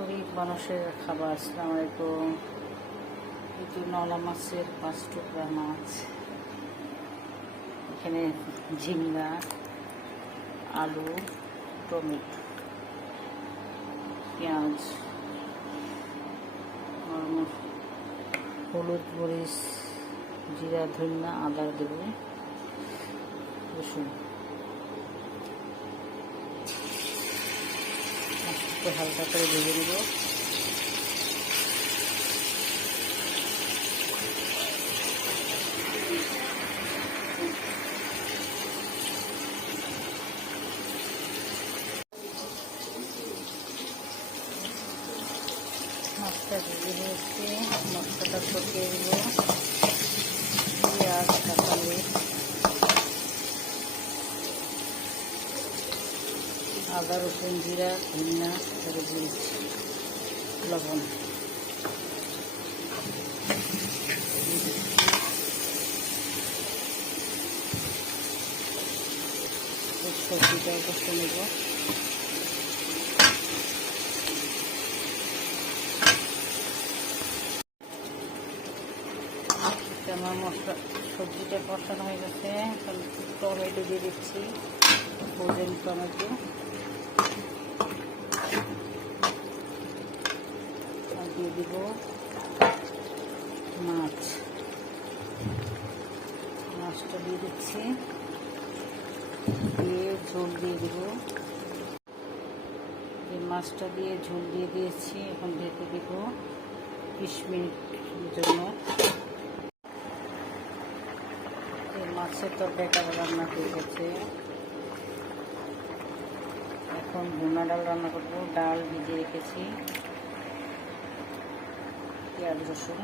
গরিব মানুষের খাবার। আসসালামু আলাইকুম। একটু নলা মাছের 5 টুকরা মাছ, এখানে ঝিঙ্গা, আলু, টমেটো, পেঁয়াজ, হলুদ, মরিচ, জিরা, ধনিয়া, আদা দেব, রসুন, হালকা করে ভেজে দেব। মাছটা ভেজে নিয়েছি, মশলাটা কষিয়ে দেব। পেঁয়াজ, কাঁচামরিচ, আদা, রসুন, জিরা, ধনিয়া, মরিচ, লবণ, সবজিটা কষে নেব। আমার মশলা সবজিটা কষানো হয়ে গেছে, এখন টমেটো দিয়ে দিচ্ছি, ফ্রোজেন টমেটো, আর দিয়ে দিব মাছটা দিয়ে দিচ্ছি, দিয়ে ঝোল দিয়ে দেব। এই মাছটা দিয়ে ঝোল দিয়ে দিয়েছি, এখন ঢেকে দেব 20 মিনিটের জন্য। মাছের তরকারিটা রান্না হয়ে গেছে, এখন ভুনা ডাল রান্না করবো। ডাল ভিজিয়ে রেখেছি, পেঁয়াজ, রসুন,